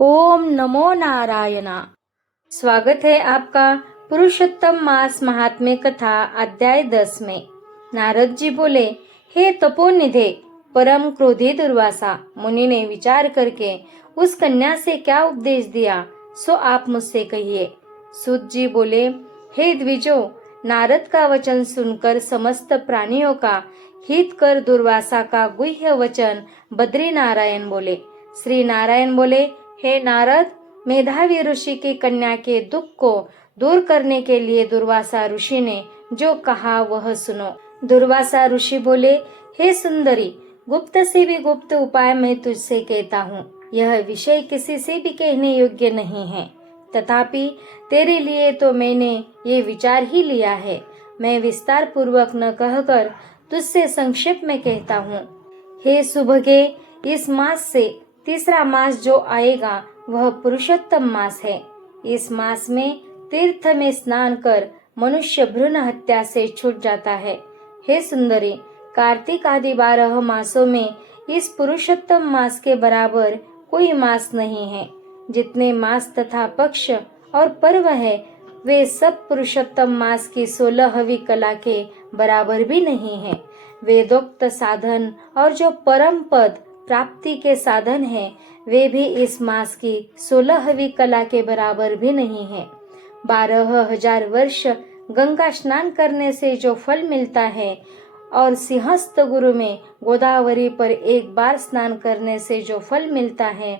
ओम नमो नारायणा। स्वागत है आपका पुरुषोत्तम मास महात्म्य कथा अध्याय 10 में। नारद जी बोले, हे तपोनिधे परम क्रोधी दुर्वासा, मुनि ने विचार करके उस कन्या से क्या उपदेश दिया सो आप मुझसे कहिए। सूत जी बोले, हे द्विजो, नारद का वचन सुनकर समस्त प्राणियों का हित कर दुर्वासा का गुह्य वचन बद्री नारायण बोले। श्री नारायण बोले, हे नारद, मेधावी ऋषि की कन्या के दुख को दूर करने के लिए दुर्वासा ऋषि ने जो कहा वह सुनो। दुर्वासा ऋषि बोले, हे सुंदरी, गुप्त से भी गुप्त उपाय मैं तुझसे कहता हूँ। यह विषय किसी से भी कहने योग्य नहीं है, तथापि तेरे लिए तो मैंने ये विचार ही लिया है। मैं विस्तार पूर्वक न कहकर तुझसे संक्षेप में कहता हूँ। हे सुभगे, इस मास से तीसरा मास जो आएगा वह पुरुषोत्तम मास है। इस मास में तीर्थ में स्नान कर मनुष्य भ्रूण हत्या से छूट जाता है। हे सुंदरी, कार्तिक आदि 12 मासों में इस पुरुषोत्तम मास के बराबर कोई मास नहीं है। जितने मास तथा पक्ष और पर्व है वे सब पुरुषोत्तम मास की 16वीं कला के बराबर भी नहीं है। वेदोक्त साधन और जो परम पद प्राप्ति के साधन हैं वे भी इस मास की 16वीं कला के बराबर भी नहीं है। 12,000 वर्ष गंगा स्नान करने से जो फल मिलता है और सिंहस्थ गुरु में गोदावरी पर एक बार स्नान करने से जो फल मिलता है,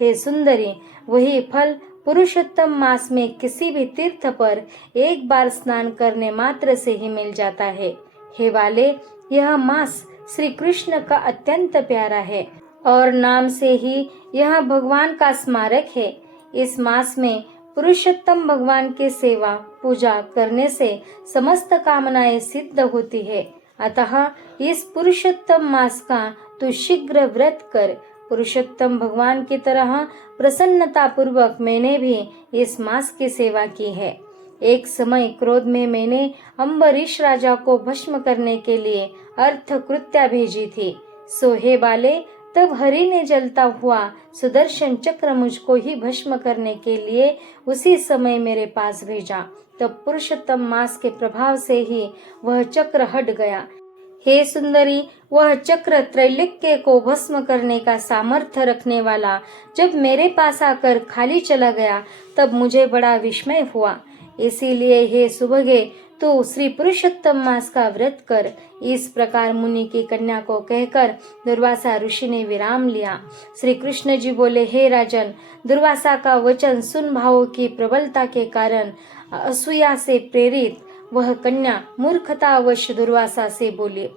हे सुंदरी, वही फल पुरुषोत्तम मास में किसी भी तीर्थ पर एक बार स्नान करने मात्र से ही मिल जाता है। हे बाले, यह मास श्री कृष्ण का अत्यंत प्यारा है और नाम से ही यह भगवान का स्मारक है। इस मास में पुरुषोत्तम भगवान की सेवा पूजा करने से समस्त कामनाएं सिद्ध होती है। अतः इस पुरुषोत्तम मास का तू शीघ्र व्रत कर। पुरुषोत्तम भगवान की तरह प्रसन्नता पूर्वक मैंने भी इस मास की सेवा की है। एक समय क्रोध में मैंने अम्बरीश राजा को भस्म करने के लिए अर्थ कृत्या भेजी थी। सो हे बाले, तब हरि ने जलता हुआ सुदर्शन चक्र मुझको ही भस्म करने के लिए उसी समय मेरे पास भेजा। तब पुरुषोत्तम मास के प्रभाव से ही वह चक्र हट गया। हे सुंदरी, वह चक्र त्रैलोक्य को भस्म करने का सामर्थ्य रखने वाला जब मेरे पास आकर खाली चला गया तब मुझे बड़ा विस्मय हुआ। इसीलिए हे सुभगे, तो श्री पुरुषोत्तम मास का व्रत कर। इस प्रकार मुनि की कन्या को कहकर दुर्वासा ऋषि ने विराम लिया। श्री कृष्ण जी बोले, हे राजन, दुर्वासा का वचन सुन भावों की प्रबलता के कारण असूया से प्रेरित वह कन्या मूर्खतावश दुर्वासा से बोली।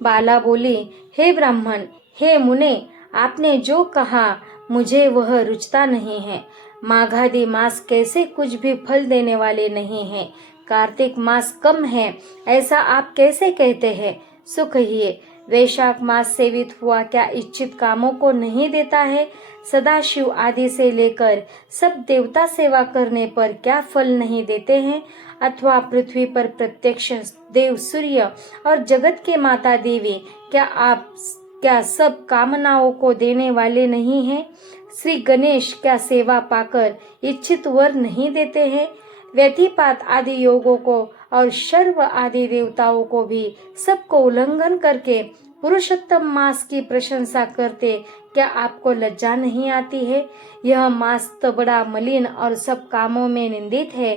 बाला बोली, हे ब्राह्मण, हे मुने, आपने जो कहा मुझे वह रुचता नहीं है। माघादि मास कैसे कुछ भी फल देने वाले नहीं हैं। कार्तिक मास कम है ऐसा आप कैसे कहते हैं। सो कहिए, वैशाख मास सेवित हुआ क्या इच्छित कामों को नहीं देता है। सदाशिव आदि से लेकर सब देवता सेवा करने पर क्या फल नहीं देते हैं। अथवा पृथ्वी पर प्रत्यक्ष देव सूर्य और जगत के माता देवी क्या सब कामनाओं को देने वाले नहीं हैं। श्री गणेश क्या सेवा पाकर इच्छित वर नहीं देते हैं। व्यतिपात आदि योगों को और शर्व आदि देवताओं को भी सबको उल्लंघन करके पुरुषोत्तम मास की प्रशंसा करते क्या आपको लज्जा नहीं आती है। यह मास तो बड़ा मलिन और सब कामों में निंदित है।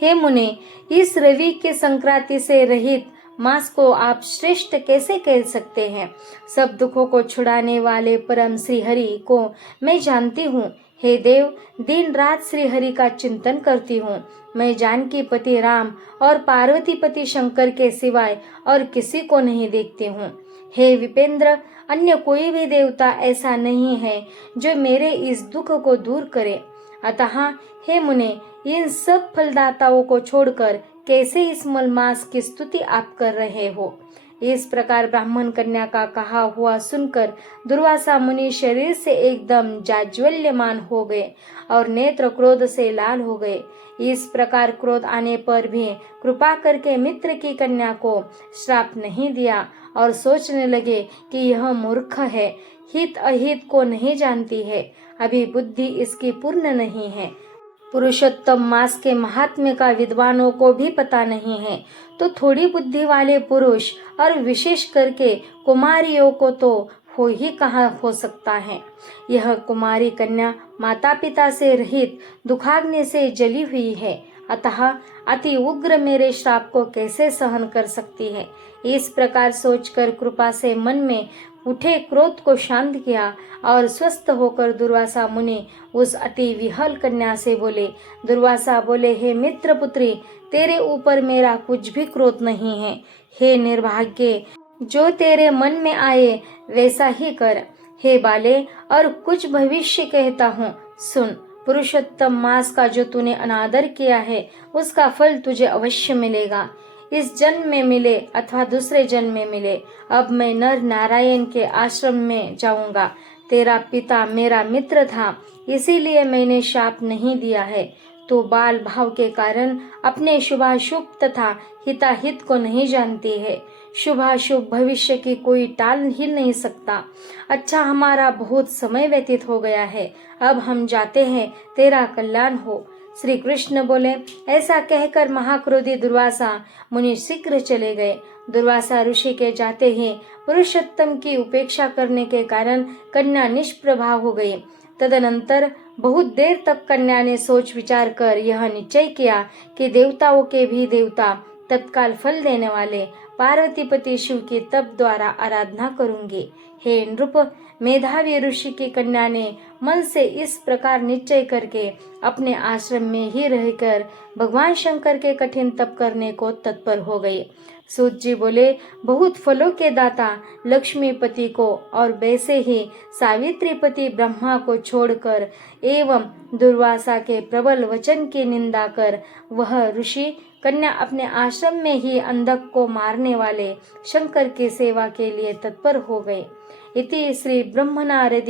हे मुने, इस रवि के संक्रांति से रहित मास को आप श्रेष्ठ कैसे कह सकते हैं। सब दुखों को छुड़ाने वाले परम श्री हरि को मैं जानती हूँ। हे देव, दिन रात श्री हरि का चिंतन करती हूँ। मैं जानकी पति राम और पार्वती पति शंकर के सिवाय और किसी को नहीं देखती हूँ। हे विपेंद्र, अन्य कोई भी देवता ऐसा नहीं है जो मेरे इस दुख को दूर करे। अतः हे मुने, इन सब फलदाताओं को छोड़कर कैसे इस मलमास की स्तुति आप कर रहे हो। इस प्रकार ब्राह्मण कन्या का कहा हुआ सुनकर दुर्वासा मुनि शरीर से एकदम जाज्वल्यमान हो गए और नेत्र क्रोध से लाल हो गए। इस प्रकार क्रोध आने पर भी कृपा करके मित्र की कन्या को श्राप नहीं दिया और सोचने लगे कि यह मूर्ख है, हित अहित को नहीं जानती है, अभी बुद्धि इसकी पूर्ण नहीं है। पुरुषोत्तम मास के महात्म्य का विद्वानों को भी पता नहीं है, तो थोड़ी बुद्धि वाले पुरुष और विशेष करके कुमारियों को तो हो ही कहाँ हो सकता है। यह कुमारी कन्या माता पिता से रहित दुखाग्नि से जली हुई है, अतः अति उग्र मेरे श्राप को कैसे सहन कर सकती है। इस प्रकार सोचकर कृपा से मन में उठे क्रोध को शांत किया और स्वस्थ होकर दुर्वासा मुनि उस अति विहल कन्या से बोले। दुर्वासा बोले, हे मित्र पुत्री, तेरे ऊपर मेरा कुछ भी क्रोध नहीं है। हे निर्भाग्य, जो तेरे मन में आए वैसा ही कर। हे बाले, और कुछ भविष्य कहता हूँ, सुन। पुरुषोत्तम मास का जो तूने अनादर किया है उसका फल तुझे अवश्य मिलेगा, इस जन्म में मिले अथवा दूसरे जन्म में मिले। अब मैं नर नारायण के आश्रम में जाऊंगा। तेरा पिता मेरा मित्र था, इसीलिए मैंने शाप नहीं दिया है। तो बाल भाव के कारण अपने शुभाशुभ तथा हिताहित को नहीं जानती है। शुभाशुभ भविष्य की कोई टाल ही नहीं सकता। अच्छा, हमारा बहुत समय व्यतीत हो गया है, अब हम जाते हैं, तेरा कल्याण हो। श्री कृष्ण बोले। ऐसा कहकर महाक्रोधी दुर्वासा मुनि शीघ्र चले गए। दुर्वासा ऋषि के जाते ही पुरुषोत्तम की उपेक्षा करने के कारण कन्या निष्प्रभा हो गई। तदनंतर बहुत देर तक कन्या ने सोच विचार कर यह निश्चय किया कि देवताओं के भी देवता, तत्काल फल देने वाले पार्वतीपति शिव की तप द्वारा आराधना करूंगी। हे नृप, मेधावी ऋषि की कन्या ने मन से इस प्रकार निश्चय करके अपने आश्रम में ही रहकर भगवान शंकर के कठिन तप करने को तत्पर हो गई। सूत जी बोले, बहुत फलों के दाता लक्ष्मीपति को और वैसे ही सावित्रीपति ब्रह्मा को छोड़कर एवं दुर्वासा के प्रबल वचन की निंदा कर वह ऋषि कन्या अपने आश्रम में ही अंधक को मारने वाले शंकर की सेवा के लिए तत्पर हो गए। इति श्री ब्रह्मनारदी